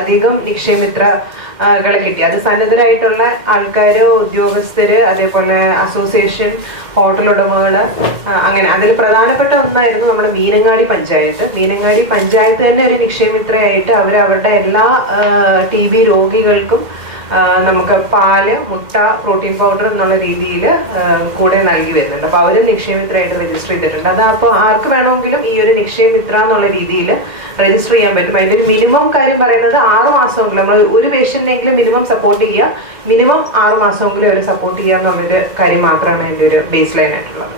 അധികം നിക്ഷേമിത്രകളെ കിട്ടി. അത് സന്നദ്ധരായിട്ടുള്ള ആൾക്കാര്, ഉദ്യോഗസ്ഥര്, അതേപോലെ അസോസിയേഷൻ, ഹോട്ടൽ ഉടമകള്, അങ്ങനെ. അതിൽ പ്രധാനപ്പെട്ട ഒന്നായിരുന്നു നമ്മുടെ മീനങ്ങാടി പഞ്ചായത്ത്. മീനങ്ങാടി പഞ്ചായത്ത് തന്നെ ഒരു നിക്ഷേമിത്രയായിട്ട് അവരുടെ എല്ലാ TB രോഗികൾക്കും നമുക്ക് പാല്, മുട്ട, പ്രോട്ടീൻ പൗഡർ എന്നുള്ള രീതിയിൽ കൂടെ നൽകി വരുന്നുണ്ട്. അപ്പൊ അവരും നിക്ഷേമിത്രയായിട്ട് രജിസ്റ്റർ ചെയ്തിട്ടുണ്ട്. അത് അപ്പോൾ ആർക്ക് വേണമെങ്കിലും ഈ ഒരു നിക്ഷേമിത്ര എന്നുള്ള രീതിയിൽ രജിസ്റ്റർ ചെയ്യാൻ പറ്റും. അതിന്റെ ഒരു മിനിമം കാര്യം പറയുന്നത് 6 മാസമെങ്കിലും നമ്മൾ ഒരു പേഷ്യന്റിനെങ്കിലും മിനിമം സപ്പോർട്ട് ചെയ്യുക, മിനിമം 6 മാസമെങ്കിലും അവരെ സപ്പോർട്ട് ചെയ്യുക എന്നുള്ളൊരു കാര്യം മാത്രമാണ് അതിന്റെ ഒരു ബേസ് ലൈൻ ആയിട്ടുള്ളത്.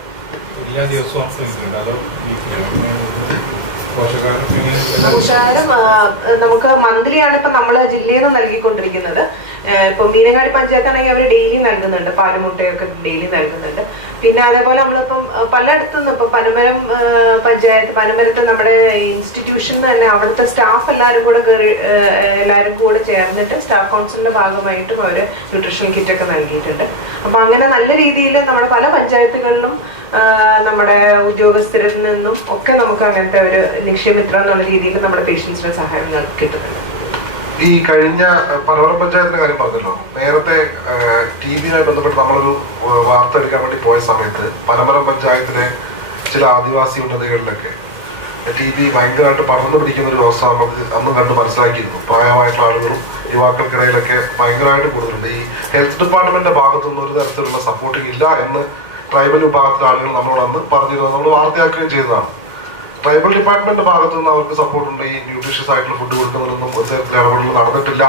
പോഷകാഹാരം നമുക്ക് മന്ത്ലി ആണ് ഇപ്പൊ നമ്മള് ജില്ലയിൽ നിന്ന് നൽകിക്കൊണ്ടിരിക്കുന്നത്. ഇപ്പൊ മീനങ്ങാടി പഞ്ചായത്താണെങ്കിൽ അവർ ഡെയിലി നൽകുന്നുണ്ട്, പാലുമുട്ടയൊക്കെ ഡെയിലി നൽകുന്നുണ്ട്. പിന്നെ അതേപോലെ നമ്മളിപ്പം പലയിടത്തുനിന്ന് ഇപ്പൊ പനമരം പഞ്ചായത്ത്, പനമരത്ത് നമ്മുടെ ഇൻസ്റ്റിറ്റ്യൂഷൻ തന്നെ അവിടുത്തെ സ്റ്റാഫ് എല്ലാവരും കൂടെ ചേർന്നിട്ട് സ്റ്റാഫ് കൗൺസിലിന്റെ ഭാഗമായിട്ടും അവര് ന്യൂട്രീഷൻ കിറ്റ് ഒക്കെ നൽകിയിട്ടുണ്ട്. അപ്പൊ അങ്ങനെ നല്ല രീതിയിൽ നമ്മുടെ പല പഞ്ചായത്തുകളിലും നമ്മുടെ ഉദ്യോഗസ്ഥരിൽ നിന്നും ഒക്കെ നമുക്ക് അങ്ങനത്തെ ഒരു നിക്ഷേമിത്ര എന്നുള്ള രീതിയിൽ നമ്മുടെ പേഷ്യൻസിന് സഹായം കിട്ടുന്നുണ്ട്. ഈ കഴിഞ്ഞ പനമരം പഞ്ചായത്തിന്റെ കാര്യം പറഞ്ഞല്ലോ, നേരത്തെ TB ബന്ധപ്പെട്ട് നമ്മളൊരു വാർത്ത എടുക്കാൻ വേണ്ടി പോയ സമയത്ത് പനമരം പഞ്ചായത്തിലെ ചില ആദിവാസി ഉന്നതികളിലൊക്കെ TB ഭയങ്കരമായിട്ട് പടർന്നു പിടിക്കുന്ന ഒരു അവസ്ഥ നമുക്ക് അന്ന് കണ്ട് മനസ്സിലാക്കിയിരുന്നു. പ്രായമായിട്ടുള്ള ആളുകളും യുവാക്കൾക്കിടയിലൊക്കെ ഭയങ്കരമായിട്ട് കൂടുതലുണ്ട്. ഈ ഹെൽത്ത് ഡിപ്പാർട്ട്മെന്റിന്റെ ഭാഗത്തുനിന്ന് ഒരു തരത്തിലുള്ള സപ്പോർട്ടിങ് ഇല്ല എന്ന് ട്രൈബൽ വിഭാഗത്തിലെ ആളുകൾ നമ്മളോട് അന്ന് പറഞ്ഞിരുന്നത്, നമ്മൾ വാർത്തയാക്കുകയും ചെയ്തതാണ്. ട്രൈബൽ ഡിപ്പാർട്ട്മെന്റ് ഭാഗത്തു നിന്ന് അവർക്ക് സപ്പോർട്ട് ഉണ്ട്, ഈ ന്യൂട്രീഷ്യസ് ആയിട്ടുള്ള ഫുഡ് കൊടുക്കുന്നതിനൊന്നും ഒരു തരത്തിലുള്ള ഇടപെടൽ നടന്നിട്ടില്ല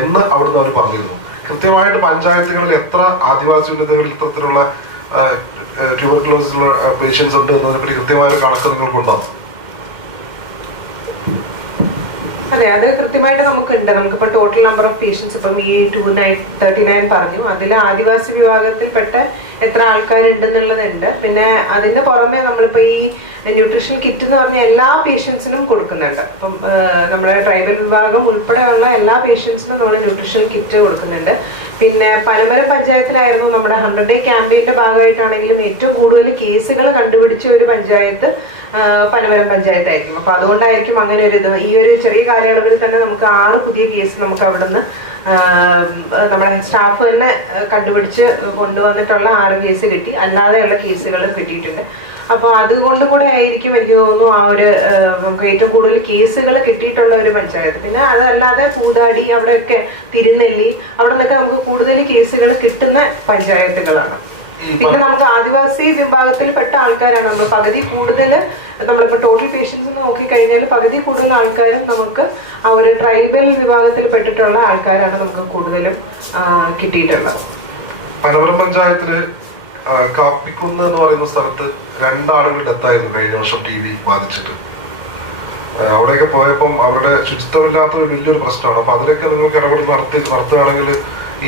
എന്ന് അവിടുന്ന് അവർ പറഞ്ഞിരുന്നു. കൃത്യമായിട്ട് പഞ്ചായത്തുകളിൽ എത്ര ആദിവാസി ഉന്നതകളിൽ ഇത്തരത്തിലുള്ള ട്യൂബർക്കുലോസിലുള്ള പേഷ്യൻസ് ഉണ്ട് എന്നതിനെപ്പറ്റി കൃത്യമായ ഒരു കണക്ക് നിങ്ങൾക്കുണ്ടാവും? അതെ, അത് കൃത്യമായിട്ട് നമുക്കുണ്ട്. നമുക്കിപ്പോൾ ടോട്ടൽ നമ്പർ ഓഫ് പേഷ്യൻസ് ഇപ്പം ഈ 239 പറഞ്ഞു. അതിൽ ആദിവാസി വിഭാഗത്തിൽപ്പെട്ട എത്ര ആൾക്കാരുണ്ടെന്നുള്ളതുണ്ട്. പിന്നെ അതിന് പുറമെ നമ്മളിപ്പോൾ ഈ ന്യൂട്രീഷൻ കിറ്റ് എന്ന് പറഞ്ഞ എല്ലാ പേഷ്യൻസിനും കൊടുക്കുന്നുണ്ട്. അപ്പം നമ്മുടെ ട്രൈബൽ വിഭാഗം ഉൾപ്പെടെയുള്ള എല്ലാ പേഷ്യൻസിനും നമ്മൾ ന്യൂട്രീഷൻ കിറ്റ് കൊടുക്കുന്നുണ്ട്. പിന്നെ പനമരം പഞ്ചായത്തിലായിരുന്നു നമ്മുടെ 100 ഡേ ക്യാമ്പയിന്റെ ഭാഗമായിട്ടാണെങ്കിലും ഏറ്റവും കൂടുതൽ കേസുകൾ കണ്ടുപിടിച്ച ഒരു പഞ്ചായത്ത് പനമരം പഞ്ചായത്തായിരിക്കും. അപ്പൊ അതുകൊണ്ടായിരിക്കും അങ്ങനെ ഒരു ഇത്. ഈ ഒരു ചെറിയ കാലയളവിൽ തന്നെ നമുക്ക് 6 പുതിയ കേസ് നമുക്ക് അവിടുന്ന് നമ്മുടെ സ്റ്റാഫ് തന്നെ കണ്ടുപിടിച്ച് കൊണ്ടുവന്നിട്ടുള്ള 6 കേസ് കിട്ടി. അല്ലാതെയുള്ള കേസുകളും കിട്ടിയിട്ടുണ്ട്. അപ്പൊ അതുകൊണ്ട് കൂടെ ആയിരിക്കും എനിക്ക് തോന്നുന്നു ആ ഒരു നമുക്ക് ഏറ്റവും കൂടുതൽ കേസുകൾ കിട്ടിയിട്ടുള്ള ഒരു പഞ്ചായത്ത്. പിന്നെ അതല്ലാതെ പൂതാടി, അവിടെയൊക്കെ തിരുനെല്ലി, അവിടെ നിന്നൊക്കെ നമുക്ക് കൂടുതൽ കേസുകൾ കിട്ടുന്ന പഞ്ചായത്തുകളാണ്. പിന്നെ നമുക്ക് ആദിവാസി വിഭാഗത്തിൽപ്പെട്ട ആൾക്കാരാണ് നമ്മൾ പകുതി കൂടുതൽ. നമ്മളിപ്പോൾ ടോട്ടൽ പേഷ്യൻസ് നോക്കിക്കഴിഞ്ഞാൽ പകുതി കൂടുതൽ ആൾക്കാരും നമുക്ക് ആ ഒരു ട്രൈബൽ വിഭാഗത്തിൽപ്പെട്ടിട്ടുള്ള ആൾക്കാരാണ് നമുക്ക് കൂടുതലും കിട്ടിയിട്ടുള്ളത്. പനമരം പഞ്ചായത്തില് കാപ്പിക്കുന്ന് എന്ന് പറയുന്ന സ്ഥലത്ത് 2 ആളുകൾ ഡെത്തായിരുന്നു കഴിഞ്ഞ വർഷം TB ബാധിച്ചിട്ട്. അവിടെയൊക്കെ പോയപ്പം അവരുടെ ശുചിത്വമില്ലാത്ത ഒരു വലിയൊരു പ്രശ്നമാണ്. അപ്പൊ അതിലൊക്കെ നിങ്ങൾക്ക് ഇടപെടൽ നടത്തുകയാണെങ്കിൽ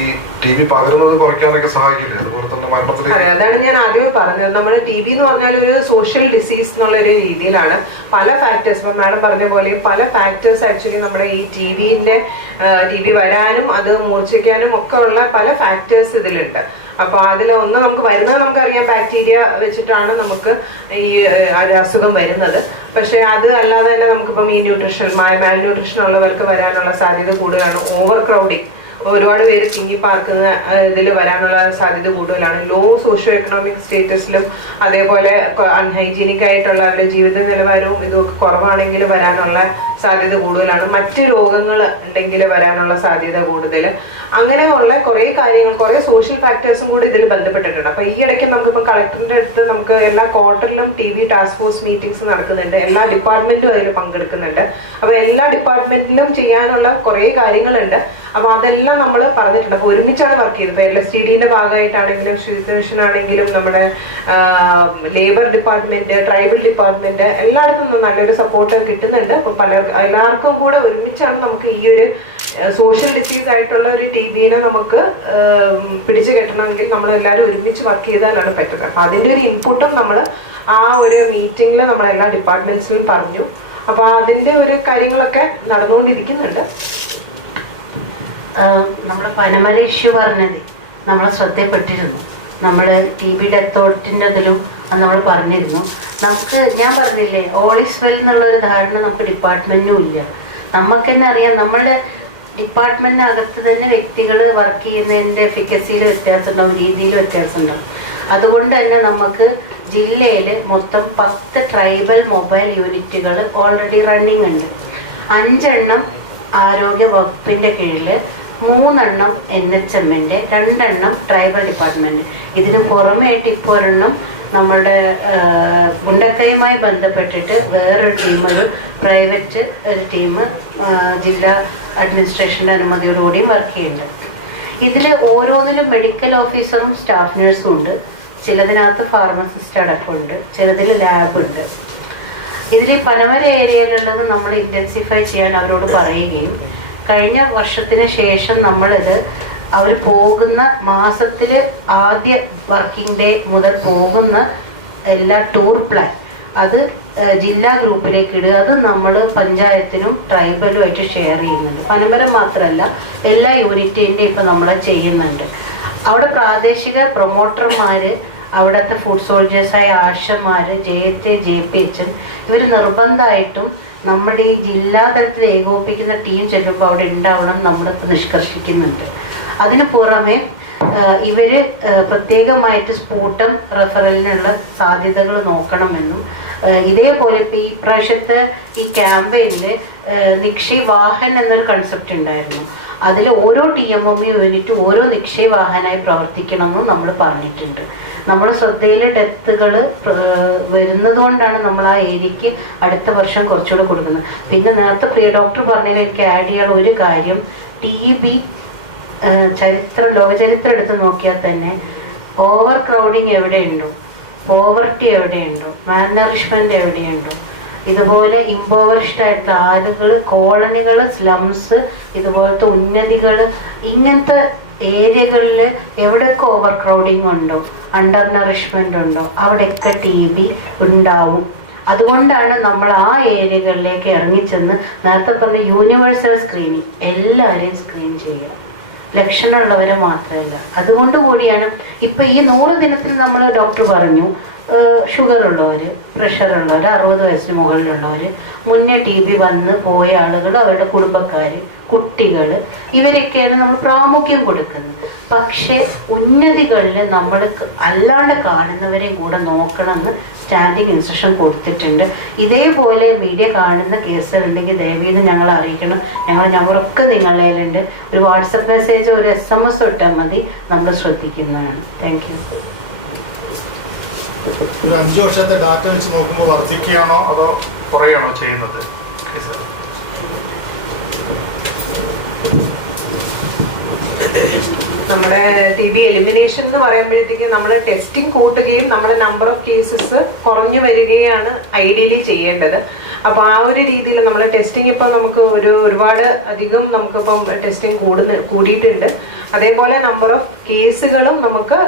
ഈ TB പകരുന്നത് കുറയ്ക്കാനൊക്കെ സഹായിക്കില്ലേ? അതുപോലെ തന്നെ മരണത്തിലേക്ക്. അതാണ് ഞാൻ ആദ്യമേ പറഞ്ഞത്. നമ്മൾ TB എന്ന് പറഞ്ഞാൽ ഒരു സോഷ്യൽ ഡിസീസ് എന്നുള്ള ഒരു രീതിയിലാണ്. പല ഫാക്ടേഴ്സ്, ഇപ്പൊ മാഡം പറഞ്ഞ പോലെ പല ഫാക്ടേഴ്സ് ആക്ച്വലി നമ്മുടെ ഈ TB വരാനും അത് മൂർച്ഛിക്കാനും ഒക്കെ ഉള്ള പല ഫാക്ടേഴ്സ് ഇതിലുണ്ട്. അപ്പൊ അതിൽ ഒന്ന് നമുക്ക് വരുന്നത് നമുക്കറിയാം, ബാക്ടീരിയ വെച്ചിട്ടാണ് നമുക്ക് ഈ അസുഖം വരുന്നത്. പക്ഷെ അത് അല്ലാതെ തന്നെ നമുക്കിപ്പം ഈ മാൽ ന്യൂട്രീഷൻ ഉള്ളവർക്ക് വരാനുള്ള സാധ്യത കൂടുതലാണ്. ഓവർ ക്രൗഡിങ്, ഒരുപാട് പേര് തിങ്ങി പാർക്കുന്ന ഇതിൽ വരാനുള്ള സാധ്യത കൂടുതലാണ്. ലോ സോഷ്യോ എക്കണോമിക് സ്റ്റേറ്റസിലും അതേപോലെ അൺഹൈജീനിക് ആയിട്ടുള്ള അവരുടെ ജീവിത നിലവാരവും ഇതൊക്കെ കുറവാണെങ്കിൽ വരാനുള്ള സാധ്യത കൂടുതലാണ്. മറ്റ് രോഗങ്ങൾ ഉണ്ടെങ്കിൽ വരാനുള്ള സാധ്യത കൂടുതൽ. അങ്ങനെയുള്ള കുറെ കാര്യങ്ങൾ, കുറെ സോഷ്യൽ ഫാക്ടേഴ്സും കൂടി ഇതിൽ ബന്ധപ്പെട്ടിട്ടുണ്ട്. അപ്പൊ ഈ ഇടയ്ക്ക് നമുക്കിപ്പോൾ കളക്ടറിന്റെ അടുത്ത് നമുക്ക് എല്ലാ ക്വാർട്ടറിലും TB ടാസ്ക് ഫോഴ്സ് മീറ്റിംഗ്സ് നടക്കുന്നുണ്ട്. എല്ലാ ഡിപ്പാർട്ട്മെന്റും അതിൽ പങ്കെടുക്കുന്നുണ്ട്. അപ്പൊ എല്ലാ ഡിപ്പാർട്ട്മെന്റിലും ചെയ്യാനുള്ള കുറെ കാര്യങ്ങളുണ്ട്. അപ്പൊ അതെല്ലാം നമ്മൾ പറഞ്ഞിട്ടുണ്ട്. അപ്പൊ ഒരുമിച്ചാണ് വർക്ക് ചെയ്തത്. ഇപ്പൊ LSTDന്റെ ഭാഗമായിട്ടാണെങ്കിലും ശുചിത്വ മിഷൻ ആണെങ്കിലും നമ്മുടെ ലേബർ ഡിപ്പാർട്ട്മെന്റ്, ട്രൈബൽ ഡിപ്പാർട്ട്മെന്റ്, എല്ലായിടത്തും നിന്നും നല്ലൊരു സപ്പോർട്ട് കിട്ടുന്നുണ്ട്. അപ്പൊ എല്ലാവർക്കും കൂടെ ഒരുമിച്ചാണ് നമുക്ക് ഈ ഒരു സോഷ്യൽ ഡിസീസ് ആയിട്ടുള്ള ഒരു TBനെ നമുക്ക് പിടിച്ചു കെട്ടണമെങ്കിൽ നമ്മൾ എല്ലാവരും ഒരുമിച്ച് വർക്ക് ചെയ്താലാണ് പറ്റുന്നത്. അപ്പൊ അതിന്റെ ഒരു ഇൻപുട്ടും നമ്മൾ ആ ഒരു മീറ്റിംഗിൽ നമ്മൾ എല്ലാ ഡിപ്പാർട്ട്മെന്റ്സിലും പറഞ്ഞു. അപ്പൊ അതിന്റെ ഒരു കാര്യങ്ങളൊക്കെ നടന്നുകൊണ്ടിരിക്കുന്നുണ്ട്. നമ്മൾ പനമര ഇഷ്യൂ പറഞ്ഞത് നമ്മൾ ശ്രദ്ധയിൽപ്പെട്ടിരുന്നു. നമ്മൾ TB ഡെത്തോട്ടിൻ്റെ ഇതിലും നമ്മൾ പറഞ്ഞിരുന്നു. ഞാൻ പറഞ്ഞില്ലേ, ഓൾ ഈസ് വെൽ എന്നുള്ളൊരു ധാരണ നമുക്ക് ഡിപ്പാർട്ട്മെന്റിനും ഇല്ല. നമുക്ക് തന്നെ അറിയാം, നമ്മളുടെ ഡിപ്പാർട്ട്മെന്റിനകത്ത് തന്നെ വ്യക്തികൾ വർക്ക് ചെയ്യുന്നതിൻ്റെ എഫിക്കസിയിൽ വ്യത്യാസമുണ്ടാവും, രീതിയിൽ വ്യത്യാസമുണ്ടാവും. അതുകൊണ്ട് തന്നെ നമുക്ക് ജില്ലയിൽ മൊത്തം 10 ട്രൈബൽ മൊബൈൽ യൂണിറ്റുകൾ ഓൾറെഡി റണ്ണിങ് ഉണ്ട്. 5 ആരോഗ്യ വകുപ്പിൻ്റെ കീഴിൽ, 3 NHMൻ്റെ, 2 ട്രൈബൽ ഡിപ്പാർട്ട്മെൻറ്റ്. ഇതിന് പുറമെയായിട്ട് ഇപ്പോൾ ഒരെണ്ണം നമ്മുടെ മുണ്ടക്കയുമായി ബന്ധപ്പെട്ടിട്ട് വേറൊരു ടീം, ഒരു പ്രൈവറ്റ് ഒരു ടീം ജില്ലാ അഡ്മിനിസ്ട്രേഷൻ്റെ അനുമതിയോടുകൂടിയും വർക്ക് ചെയ്യുന്നുണ്ട്. ഇതിൽ ഓരോന്നിലും മെഡിക്കൽ ഓഫീസറും സ്റ്റാഫ് നഴ്സും ഉണ്ട്, ചിലതിനകത്ത് ഫാർമസിസ്റ്റ് അടക്കമുണ്ട്, ചിലതിൽ ലാബുണ്ട്. ഇതിൽ പനമര ഏരിയയിലുള്ളത് നമ്മൾ ഇൻറ്റൻസിഫൈ ചെയ്യാൻ അവരോട് പറയുകയും കഴിഞ്ഞ വർഷത്തിന് ശേഷം നമ്മളിത് അവർ പോകുന്ന മാസത്തിൽ ആദ്യ വർക്കിംഗ് ഡേ മുതൽ പോകുന്ന എല്ലാ ടൂർ പ്ലാൻ അത് ജില്ലാ ഗ്രൂപ്പിലേക്ക് ഇടുക. അത് നമ്മൾ പഞ്ചായത്തിനും ട്രൈബലുമായിട്ട് ഷെയർ ചെയ്യുന്നുണ്ട്. പനമരം മാത്രമല്ല, എല്ലാ യൂണിറ്റിൻ്റെയും ഇപ്പം നമ്മൾ ചെയ്യുന്നുണ്ട്. അവിടെ പ്രാദേശിക പ്രൊമോട്ടർമാർ, അവിടുത്തെ ഫുഡ് സോൾജേഴ്സായ ആശമാർ, JPHN ഇവർ നിർബന്ധമായിട്ടും നമ്മുടെ ഈ ജില്ലാ തലത്തിൽ ഏകോപിപ്പിക്കുന്ന ടീം ചെല്ലുമ്പോൾ അവിടെ ഉണ്ടാവണം നമ്മൾ നിഷ്കർഷിക്കുന്നുണ്ട്. അതിന് പുറമെ ഇവർ പ്രത്യേകമായിട്ട് സ്ഫോടം റെഫറലിനുള്ള സാധ്യതകൾ നോക്കണമെന്നും, ഇതേപോലെ ഇപ്പോൾ ഈ പ്രാവശ്യത്തെ ഈ ക്യാമ്പയിനിൽ നിക്ഷയ് വാഹൻ എന്നൊരു കൺസെപ്റ്റ് ഉണ്ടായിരുന്നു. അതിൽ ഓരോ TMM യൂണിറ്റ് ഓരോ നിക്ഷയ് വാഹനമായി പ്രവർത്തിക്കണമെന്നും നമ്മൾ പറഞ്ഞിട്ടുണ്ട്. നമ്മൾ ശ്രദ്ധയിൽ ഡെത്തുകൾ വരുന്നത് കൊണ്ടാണ് നമ്മൾ ആ ഏരിയക്ക് അടുത്ത വർഷം കുറച്ചുകൂടെ കൊടുക്കുന്നത്. പിന്നെ നേരത്തെ പ്രിയ ഡോക്ടർ പറഞ്ഞതിൽ എനിക്ക് ആഡ് ചെയ്യാനുള്ള ഒരു കാര്യം, TB ലോകചരിത്രം എടുത്ത് നോക്കിയാൽ തന്നെ ഓവർ ക്രൗഡിങ് എവിടെയുണ്ടോ, പോവർട്ടി എവിടെയുണ്ടോ, മാൽനറിഷ്മെന്റ് എവിടെയുണ്ടോ, ഇതുപോലെ ഇമ്പോവർഷ്ഡ് ആയിട്ടുള്ള ആളുകൾ, കോളനികൾ, സ്ലംസ്, ഇതുപോലത്തെ ഉന്നതികൾ, ഇങ്ങനത്തെ ഏരിയകളിൽ എവിടെയൊക്കെ ഓവർ ക്രൗഡിങ് ഉണ്ടോ, അണ്ടർ നറിഷ്മെന്റ് ഉണ്ടോ, അവിടെയൊക്കെ TB ഉണ്ടാവും. അതുകൊണ്ടാണ് നമ്മൾ ആ ഏരിയകളിലേക്ക് ഇറങ്ങിച്ചെന്ന് നേരത്തെ പറഞ്ഞ യൂണിവേഴ്സൽ സ്ക്രീനിങ്, എല്ലാവരെയും സ്ക്രീൻ ചെയ്യുക, ലക്ഷണമുള്ളവരെ മാത്രമല്ല. അതുകൊണ്ട് കൂടിയാണ് ഇപ്പം ഈ 100 ദിനത്തിൽ നമ്മൾ ഡോക്ടർ പറഞ്ഞു ഷുഗർ ഉള്ളവർ, പ്രഷർ ഉള്ളവർ, 60 വയസ്സിന് മുകളിലുള്ളവർ, മുന്നേ TB വന്ന് പോയ ആളുകൾ, അവരുടെ കുടുംബക്കാർ, കുട്ടികൾ, ഇവരൊക്കെയാണ് നമ്മൾ പ്രാമുഖ്യം കൊടുക്കുന്നത്. പക്ഷേ ഉന്നതികളിൽ നമ്മൾ അല്ലാണ്ട് കാണുന്നവരെയും കൂടെ നോക്കണമെന്ന് സ്റ്റാൻഡിങ് ഇൻസ്ട്രക്ഷൻ കൊടുത്തിട്ടുണ്ട്. ഇതേപോലെ മീഡിയ കാണുന്ന കേസുകളുണ്ടെങ്കിൽ ദയവീത് ഞങ്ങളെ അറിയിക്കണം. ഞങ്ങളുടെ നമ്പറൊക്കെ നിങ്ങളുടെ കയ്യിലുണ്ട്. ഒരു വാട്സപ്പ് മെസ്സേജോ ഒരു SMS ഇട്ടാൽ മതി, നമ്മൾ ശ്രദ്ധിക്കുന്നതാണ്. Thank you. ഒരു 5 വർഷത്തെ ഡാറ്റ വെച്ച് നോക്കുമ്പോൾ വർദ്ധിക്കുകയാണോ അതോ കുറയാണോ ചെയ്യുന്നത്? നമ്മുടെ TB എലിമിനേഷൻ എന്ന് പറയുമ്പോഴത്തേക്ക് നമ്മൾ ടെസ്റ്റിംഗ് കൂട്ടുകയും നമ്മുടെ നമ്പർ ഓഫ് കേസസ് കുറഞ്ഞു വരികയാണ് ഐഡിയലി ചെയ്യേണ്ടത്. അപ്പോൾ ആ ഒരു രീതിയിൽ നമ്മൾ ടെസ്റ്റിംഗ് ഇപ്പം നമുക്ക് ഒരുപാട് അധികം നമുക്കിപ്പം ടെസ്റ്റിംഗ് കൂടിയിട്ടുണ്ട്. അതേപോലെ നമ്പർ ഓഫ് കേസുകളും നമുക്ക്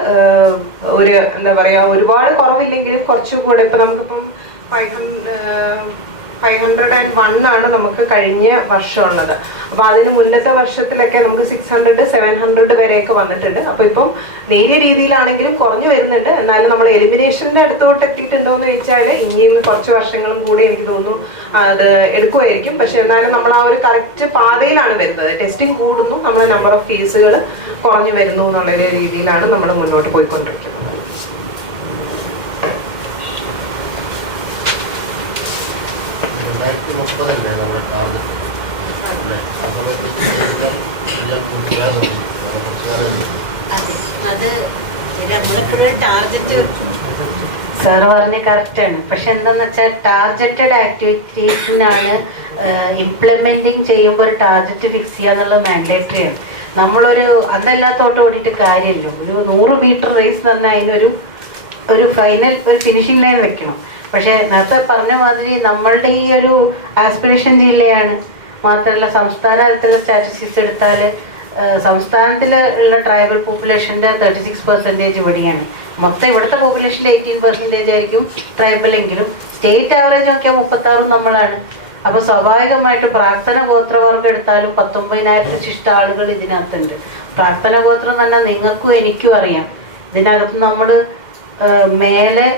ഒരു എന്താ പറയുക, ഒരുപാട് കുറവില്ലെങ്കിലും കുറച്ചുകൂടെ ഇപ്പം നമുക്കിപ്പം 501 ആണ് നമുക്ക് കഴിഞ്ഞ വർഷം ഉള്ളത്. അപ്പോൾ അതിന് മുന്നത്തെ വർഷത്തിലൊക്കെ നമുക്ക് 600, 700 വരെയൊക്കെ വന്നിട്ടുണ്ട്. അപ്പോൾ ഇപ്പം നേരിയ രീതിയിലാണെങ്കിലും കുറഞ്ഞു വരുന്നുണ്ട്. എന്നാലും നമ്മൾ എലിമിനേഷൻ്റെ അടുത്തോട്ട് എത്തിയിട്ടുണ്ടോ എന്ന് വെച്ചാൽ ഇനിയും കുറച്ച് വർഷങ്ങളും കൂടി എനിക്ക് തോന്നുന്നു അത് എടുക്കുമായിരിക്കും. പക്ഷെ എന്നാലും നമ്മൾ ആ ഒരു കറക്റ്റ് പാതയിലാണ് വരുന്നത്. ടെസ്റ്റിംഗ് കൂടുന്നു, നമ്മുടെ നമ്പർ ഓഫ് കേസുകൾ കുറഞ്ഞു വരുന്നു എന്നുള്ള രീതിയിലാണ് നമ്മൾ മുന്നോട്ട് പോയിക്കൊണ്ടിരിക്കുന്നത്. സാറ് പറഞ്ഞ കറക്റ്റാണ്. പക്ഷെ എന്താന്ന് വെച്ചാൽ ടാർഗറ്റഡ് ആക്ടിവിറ്റീസിനാണ് ഇംപ്ലിമെന്റിങ് ചെയ്യുമ്പോൾ ഒരു ടാർഗറ്റ് ഫിക്സ് ചെയ്യുക എന്നുള്ളത് മാൻഡേറ്ററി ആണ്. നമ്മളൊരു അതല്ലാത്തോട്ട് ഓടിയിട്ട് കാര്യമില്ല. ഒരു 100 മീറ്റർ റേസ് എന്ന് പറഞ്ഞാൽ അതിനൊരു ഫൈനൽ ഒരു ഫിനിഷിംഗ് ലൈൻ വെക്കണം. പക്ഷെ നേരത്തെ പറഞ്ഞ മാതിരി നമ്മളുടെ ഈ ഒരു ആസ്പിറേഷൻ ജില്ലയാണ്. മാത്രമല്ല സംസ്ഥാന തലത്തിലുള്ള സ്റ്റാറ്റിസ്റ്റിക്സ് എടുത്താൽ സംസ്ഥാനത്തിൽ ഉള്ള ട്രൈബൽ പോപ്പുലേഷൻ്റെ 36% ഇവിടെയാണ്. മൊത്തം ഇവിടുത്തെ പോപ്പുലേഷൻ്റെ 18% ആയിരിക്കും ട്രൈബലെങ്കിലും സ്റ്റേറ്റ് ആവറേജ് നോക്കിയാൽ 36 നമ്മളാണ്. അപ്പോൾ സ്വാഭാവികമായിട്ട് പ്രാർത്ഥന ഗോത്രവർഗം എടുത്താലും 19,000 ശിഷ്ട ആളുകൾ ഇതിനകത്തുണ്ട്. പ്രാർത്ഥന ഗോത്രം തന്നെ നിങ്ങൾക്കും എനിക്കും അറിയാം. ഇതിനകത്ത് നമ്മൾ മേലെ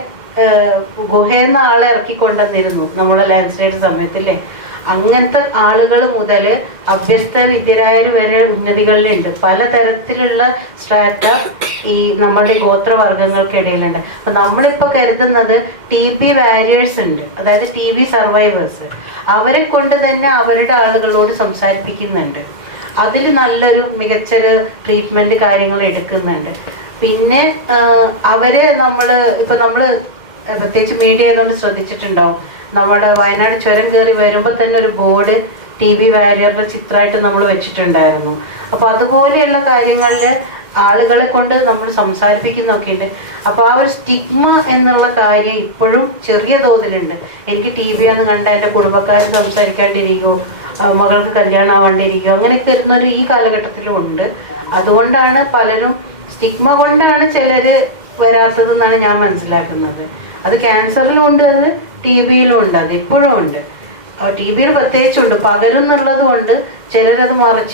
ഗുഹയെന്ന ആളെ ഇറക്കിക്കൊണ്ടുവന്നിരുന്നു നമ്മളെ ലാൻഡ് സ്ലൈഡ് സമയത്തില്ലേ. അങ്ങനത്തെ ആളുകൾ മുതൽ അഭ്യസ്ത വിദ്യരായർ വരെ ഉന്നതികളിലുണ്ട്. പലതരത്തിലുള്ള സ്ട്രാറ്റ ഈ നമ്മുടെ ഗോത്രവർഗങ്ങൾക്കിടയിലുണ്ട്. അപ്പൊ നമ്മളിപ്പോ കരുതുന്നത് TB വാരിയേഴ്സ് ഉണ്ട്, അതായത് TB സർവൈവേഴ്സ്. അവരെ കൊണ്ട് തന്നെ അവരുടെ ആളുകളോട് സംസാരിപ്പിക്കുന്നുണ്ട്. അതിൽ നല്ലൊരു മികച്ചൊരു ട്രീറ്റ്മെന്റ് കാര്യങ്ങൾ എടുക്കുന്നുണ്ട്. പിന്നെ അവരെ നമ്മള് പ്രത്യേകിച്ച് മീഡിയ ചെയ്തുകൊണ്ട് ശ്രദ്ധിച്ചിട്ടുണ്ടാവും, നമ്മുടെ വയനാട് ചുരം കയറി വരുമ്പോൾ തന്നെ ഒരു ബോർഡ് TB വാരിയറുടെ ചിത്രമായിട്ട് നമ്മൾ വെച്ചിട്ടുണ്ടായിരുന്നു. അപ്പൊ അതുപോലെയുള്ള കാര്യങ്ങളിൽ ആളുകളെ കൊണ്ട് നമ്മൾ സംസാരിപ്പിക്കുന്നൊക്കെ ഉണ്ട്. അപ്പൊ ആ ഒരു സ്റ്റിഗ്മ എന്നുള്ള കാര്യം ഇപ്പോഴും ചെറിയ തോതിലുണ്ട്. എനിക്ക് TB ആണെന്ന് കണ്ട എൻ്റെ കുടുംബക്കാർ സംസാരിക്കാണ്ടിരിക്കുമോ, മകൾക്ക് കല്യാണം ആവാണ്ടിരിക്കുമോ, അങ്ങനെയൊക്കെ വരുന്നൊരു ഈ കാലഘട്ടത്തിലും ഉണ്ട്. അതുകൊണ്ടാണ് പലരും സ്റ്റിഗ്മ കൊണ്ടാണ് ചിലര് വരാത്തതെന്നാണ് ഞാൻ മനസ്സിലാക്കുന്നത്. അത് ക്യാൻസറിലും ഉണ്ട്, അത് TBയിലും ഉണ്ട്, അത് ഇപ്പോഴും ഉണ്ട്. TBയിൽ പ്രത്യേകിച്ചുണ്ട്. പകരുന്നുള്ളത് കൊണ്ട് ചിലരത് മറിച്ച്